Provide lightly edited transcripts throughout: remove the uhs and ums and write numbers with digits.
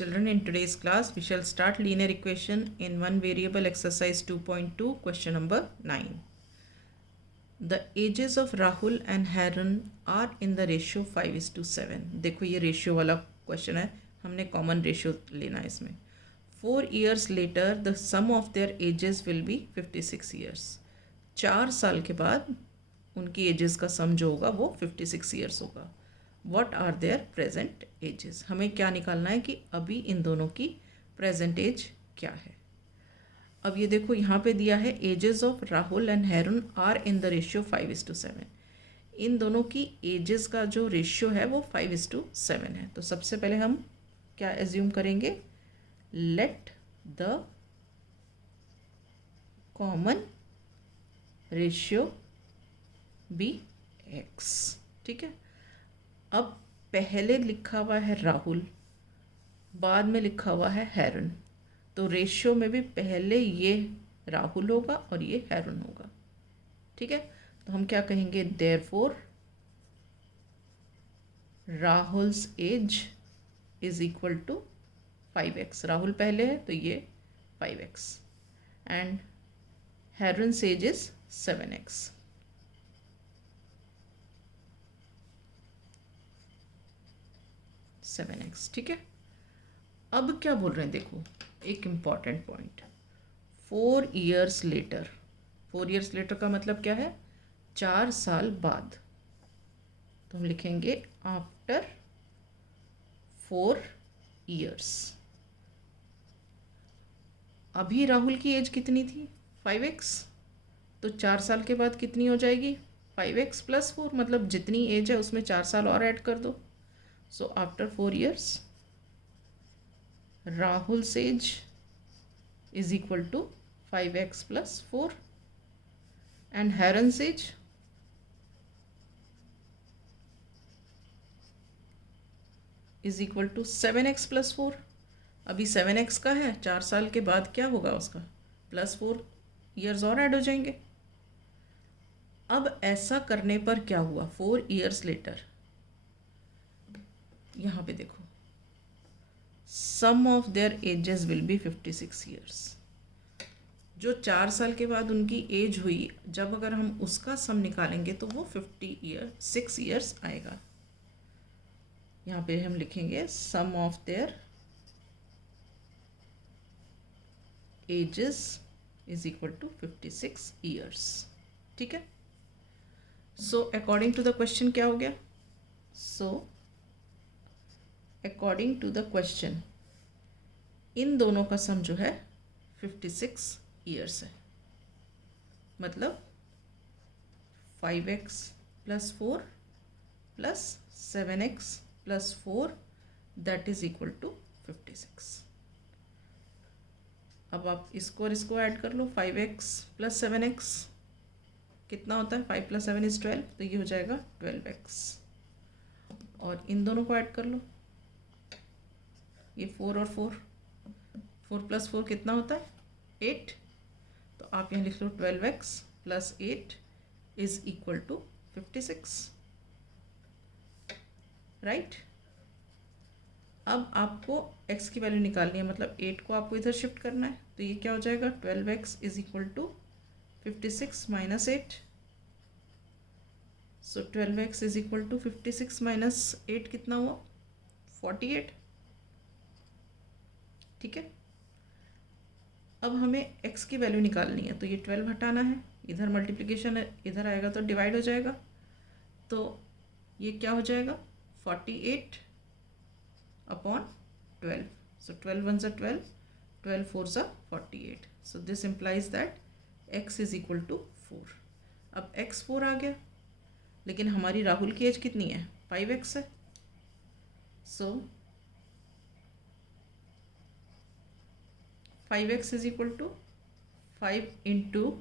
Children, in today's class we shall start linear equation in one variable exercise 2.2 question number 9. The ages of Rahul and Harun are in the ratio 5:7. देखो ये ratio वाला question है, हमने common ratio लेना है इसमें. 4 years later the sum of their ages will be 56 years. 4 साल के बाद उनकी एजेस का सम जो होगा वो 56 ईयर्स होगा. What are their present ages. हमें क्या निकालना है कि अभी इन दोनों की प्रेजेंट एज क्या है. अब ये देखो यहाँ पे दिया है ages of Rahul and Haroon are in the ratio 5:7. इन दोनों की एजेस का जो रेशियो है वो 5:7 है. तो सबसे पहले हम क्या एज्यूम करेंगे, let the common ratio be x. ठीक है. अब पहले लिखा हुआ है राहुल, बाद में लिखा हुआ है हैरून, तो रेशियो में भी पहले ये राहुल होगा और ये हैरून होगा. ठीक है. तो हम क्या कहेंगे, therefore Rahul's age is equal to 5x. Rahul पहले है तो ये 5x and हैरून्स as is 7x. ठीक है. अब क्या बोल रहे हैं, देखो एक important point, 4 years later. 4 years later का मतलब क्या है, 4 साल बाद. तो हम लिखेंगे आफ्टर 4 years. अभी राहुल की एज कितनी थी, 5x. तो 4 साल के बाद कितनी हो जाएगी, 5x + 4, मतलब जितनी एज है उसमें 4 साल और ऐड कर दो. So after 4 years, Rahul's age is equal to 5x + 4 and Harun's age is equal to 7x + 4. अभी 7x का है, 4 साल के बाद क्या होगा उसका, +4 years और ऐड हो जाएंगे. अब ऐसा करने पर क्या हुआ, 4 years लेटर, यहाँ पे देखो sum of their ages will be 56 years. जो 4 साल के बाद उनकी एज हुई, जब अगर हम उसका सम निकालेंगे तो वो 6 ईयर्स आएगा. यहाँ पे हम लिखेंगे sum of their ages is equal to 56 years. ठीक है. So according to the question क्या हो गया, so according to the question इन दोनों का सम जो है 56 ईयर्स है. मतलब 5x + 4 + 7x + 4 that is equal to 56. अब आप इसको और इसको ऐड कर लो, 5x + 7x कितना होता है, 5 + 7 = 12, तो ये हो जाएगा 12x. और इन दोनों को ऐड कर लो, ये 4 और 4 + 4 कितना होता है, 8. तो आप यहाँ लिख लो 12x + 8 is equal to 56. Right. अब आपको x की वैल्यू निकालनी है, मतलब 8 को आपको इधर शिफ्ट करना है. तो ये क्या हो जाएगा, 12x is equal to 56 - 8. So 12x is equal to 56 - 8 कितना हुआ, 48. ठीक है. अब हमें x की वैल्यू निकालनी है, तो ये 12 हटाना है, इधर मल्टीप्लिकेशन है, इधर आएगा तो डिवाइड हो जाएगा. तो ये क्या हो जाएगा, 48 / 12. सो 12 × 1 = 12, 12 × 4 = 48. So this implies that x is equal to 4. अब x 4 आ गया, लेकिन हमारी राहुल की एज कितनी है, 5x है. सो 5x is equal to 5 ×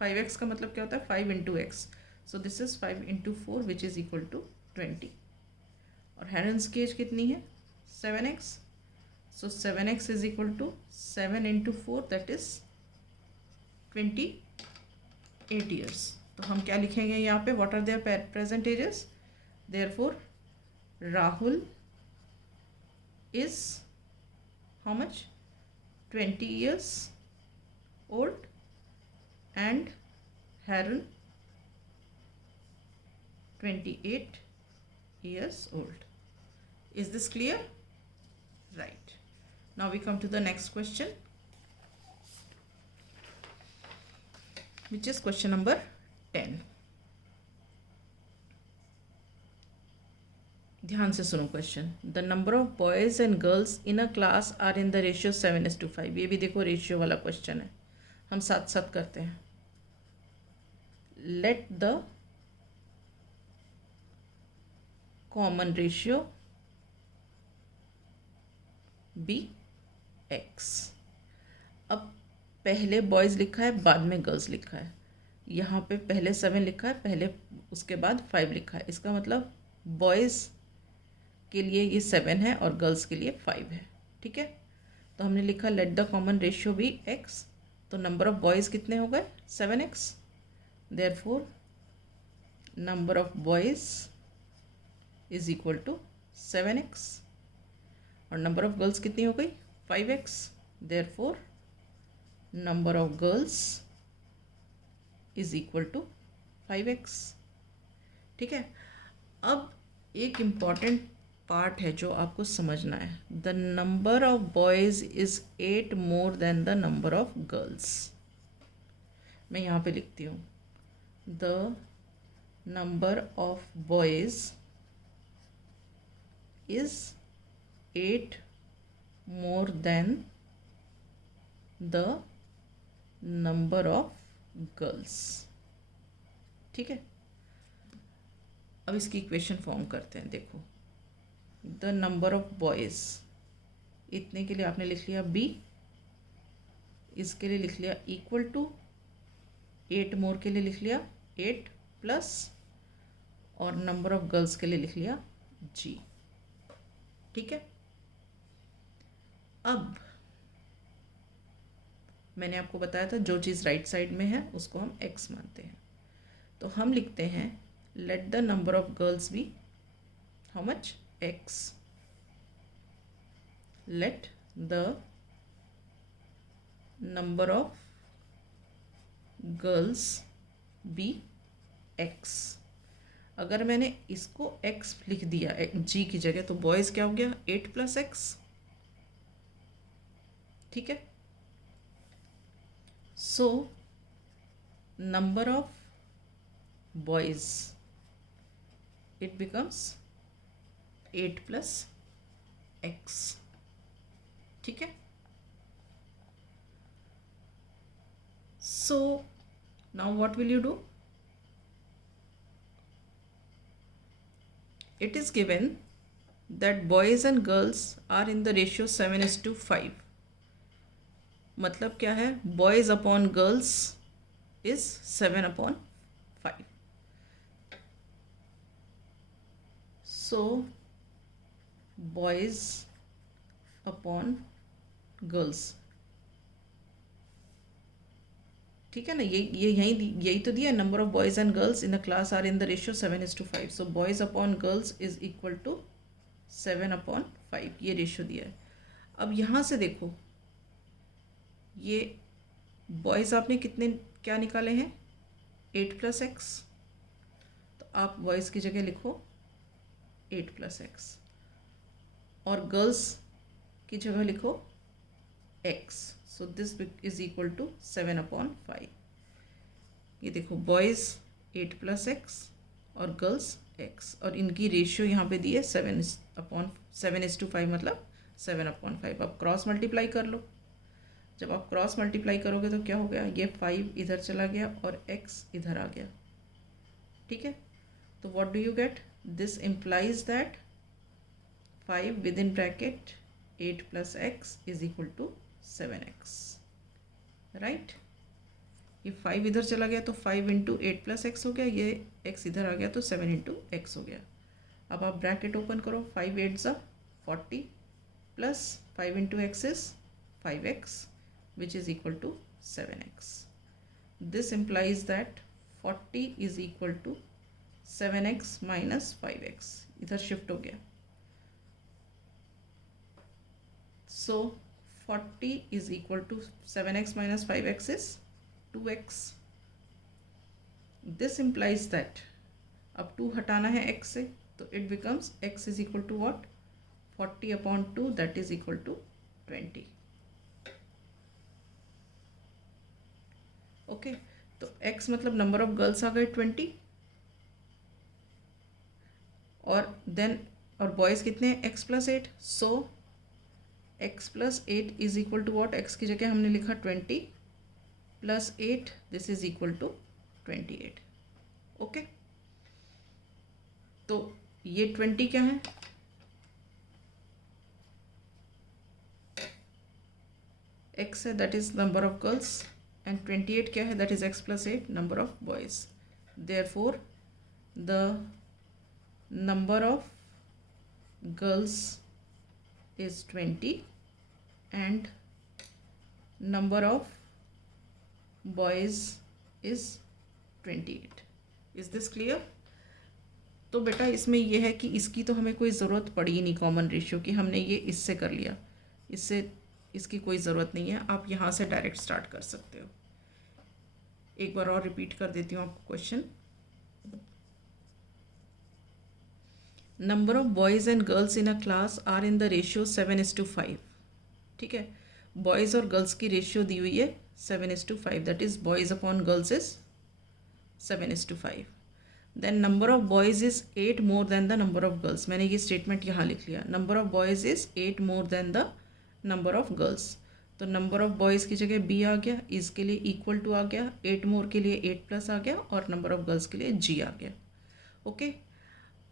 5x का मतलब क्या होता है, 5 × x. So this is 5 × 4 which is equal to 20. और हैरन्स की एज कितनी है, 7x. So 7x is equal to 7 × 4 that is 28 years. तो हम क्या लिखेंगे यहाँ पे, what are their present ages, therefore Rahul is how much? 20 years old, and Harun 28 years old. Is this clear? Right. Now we come to the next question, which is question number 10. ध्यान से सुनो question. The number of boys and girls in a class are in the ratio 7:5. ये भी देखो ratio वाला question है, हम साथ साथ करते हैं. Let the common ratio be x. अब पहले बॉयज़ लिखा है, बाद में गर्ल्स लिखा है. यहाँ पे पहले 7 लिखा है, पहले उसके बाद 5 लिखा है. इसका मतलब बॉयज़ के लिए ये 7 है और गर्ल्स के लिए 5 है. ठीक है, तो हमने लिखा let the common ratio be x. तो नंबर ऑफ बॉयज़ कितने हो गए? 7x. Therefore number of boys is equal to 7x. और नंबर ऑफ गर्ल्स कितनी हो गई? 5x. Therefore number of girls is equal to 5x. ठीक है, अब एक इम्पॉर्टेंट पार्ट है जो आपको समझना है. The number of boys is 8 more than the number of girls. मैं यहाँ पे लिखती हूँ the number of boys is 8 more than the number of girls. ठीक है, अब इसकी इक्वेशन फॉर्म करते हैं. देखो, द नंबर ऑफ बॉयज़, इतने के लिए आपने लिख लिया b, इसके लिए लिख लिया इक्वल टू 8 मोर के लिए लिख लिया 8 प्लस, और नंबर ऑफ गर्ल्स के लिए लिख लिया g. ठीक है, अब मैंने आपको बताया था जो चीज़ राइट साइड में है उसको हम x मानते हैं. तो हम लिखते हैं let the number of girls be how much? x. Let the number of girls be x. अगर मैंने इसको x लिख दिया g की जगह, तो बॉयज़ क्या हो गया? 8 प्लस x. ठीक है, so number of boys it becomes 8 plus x. ठीक है, so now what will you do? It is given that boys and girls are in the ratio 7:5. मतलब क्या है? Boys upon girls is 7/5. So boys upon girls. ठीक है ना, ये यही तो दिया. Number of boys and girls in the class are in the ratio 7:5. So boys upon girls is equal to 7/5. ये रेशियो दिया है. अब यहाँ से देखो, ये बॉयज़ आपने कितने क्या निकाले हैं? 8 प्लस एक्स. तो आप बॉयज़ की जगह लिखो 8 प्लस एक्स, और गर्ल्स की जगह लिखो x. So this is equal to 7/5. ये देखो, बॉयज़ 8 प्लस एक्स और गर्ल्स x, और इनकी रेशियो यहाँ पे दी है 7:5, मतलब 7/5. अब क्रॉस मल्टीप्लाई कर लो. जब आप क्रॉस मल्टीप्लाई करोगे तो क्या हो गया? ये 5 इधर चला गया और x इधर आ गया. ठीक है, तो what do you get? This implies that 5 with in bracket 8 plus x is equal to 7x. Right, ये 5 इधर चला गया तो 5 इंटू 8 प्लस एक्स हो गया. ये x इधर आ गया तो 7 इंटू एक्स हो गया. अब आप ब्रैकेट ओपन करो. 5 8 ज़ा 40 plus 5 into x is 5x which is equal to 7x. This implies that 40 is equal to 7x minus 5x. इधर शिफ्ट हो गया. सो 40 is equal to 7x minus 5x is 2x. This implies that अब 2 हटाना है x से, तो it becomes x is equal to what? 40 upon 2, that is equal to 20. Okay, तो x मतलब नंबर ऑफ गर्ल्स आ गए 20, और देन और बॉयज़ कितने हैं? x plus 8. So x plus 8 is equal to what? x की जगह हमने लिखा 20 plus 8, this is equal to 28. Okay, तो ये 20 क्या है? x है, that is number of girls, and 28 क्या है? That is x plus 8, number of boys. Therefore the number of girls is 20 and number of boys is 28. Is this clear? तो बेटा इसमें यह है कि इसकी तो हमें कोई ज़रूरत पड़ी ही नहीं कॉमन रेशियो की, हमने ये इससे कर लिया, इससे इसकी कोई ज़रूरत नहीं है. आप यहाँ से डायरेक्ट स्टार्ट कर सकते हो. एक बार और रिपीट कर देती हूँ आपको question. Number of boys and girls in a class are in the ratio 7:5. ठीक है, बॉयज़ और गर्ल्स की रेशियो दी हुई है 7:5, that is boys upon girls is 7:5. Then number of boys is 8 more than the number of girls. मैंने ये statement यहाँ लिख लिया, number of boys is 8 more than the number of girls. तो नंबर ऑफ बॉयज़ की जगह b आ गया, is के लिए इक्वल टू आ गया, 8 मोर के लिए 8 प्लस आ गया, और नंबर ऑफ गर्ल्स के लिए g आ गया. ओके,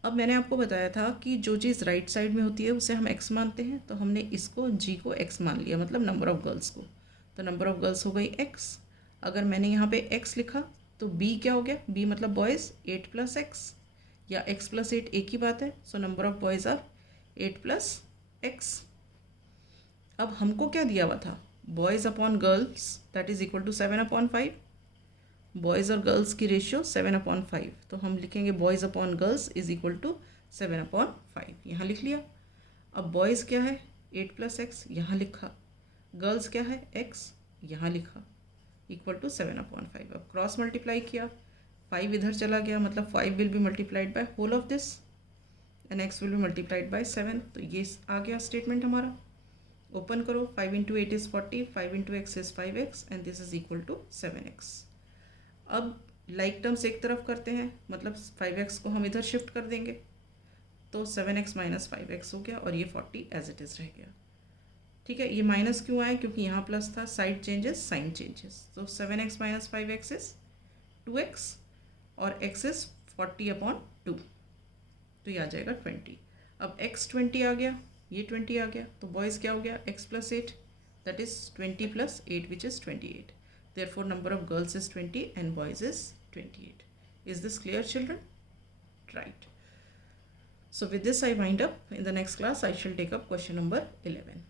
अब मैंने आपको बताया था कि जो चीज़ राइट साइड में होती है उसे हम x मानते हैं, तो हमने इसको g को x मान लिया, मतलब नंबर ऑफ़ गर्ल्स को. तो नंबर ऑफ़ गर्ल्स हो गई x. अगर मैंने यहाँ पे x लिखा तो b क्या हो गया? b मतलब बॉयज़ 8 प्लस x, या x प्लस 8 एक ही बात है. So number of boys are 8 plus x. अब हमको क्या दिया हुआ था? Boys upon girls that is equal to 7/5. Boys और गर्ल्स की रेशियो 7/5, तो हम लिखेंगे boys upon girls is equal to 7/5. यहाँ लिख लिया. अब बॉयज़ क्या है? 8 प्लस एक्स, यहाँ लिखा. गर्ल्स क्या है? x, यहाँ लिखा, इक्वल टू 7/5. अब क्रॉस मल्टीप्लाई किया, 5 इधर चला गया, मतलब 5 will be multiplied by whole of this and x will be multiplied by 7. तो ये आ गया स्टेटमेंट हमारा. ओपन करो, 5 × 8 is 40, 5 × x is 5x and this is equal to 7x. अब लाइक टर्म्स एक तरफ करते हैं, मतलब 5x को हम इधर शिफ्ट कर देंगे, तो 7x माइनस 5x हो गया, और ये 40 एज इट इज़ रह गया. ठीक है, ये माइनस क्यों आया? क्योंकि यहाँ प्लस था, साइड चेंजेस साइन चेंजेस. तो 7x minus 5x is 2x, और x इज़ 40/2, तो ये आ जाएगा 20. अब x 20 आ गया, ये 20 आ गया, तो बॉयज़ क्या हो गया? x plus 8, that is 20 plus 8 which is 28. Therefore, number of girls is 20 and boys is 28. Is this clear, children? Right. So with this I wind up. In the next class I shall take up question number 11.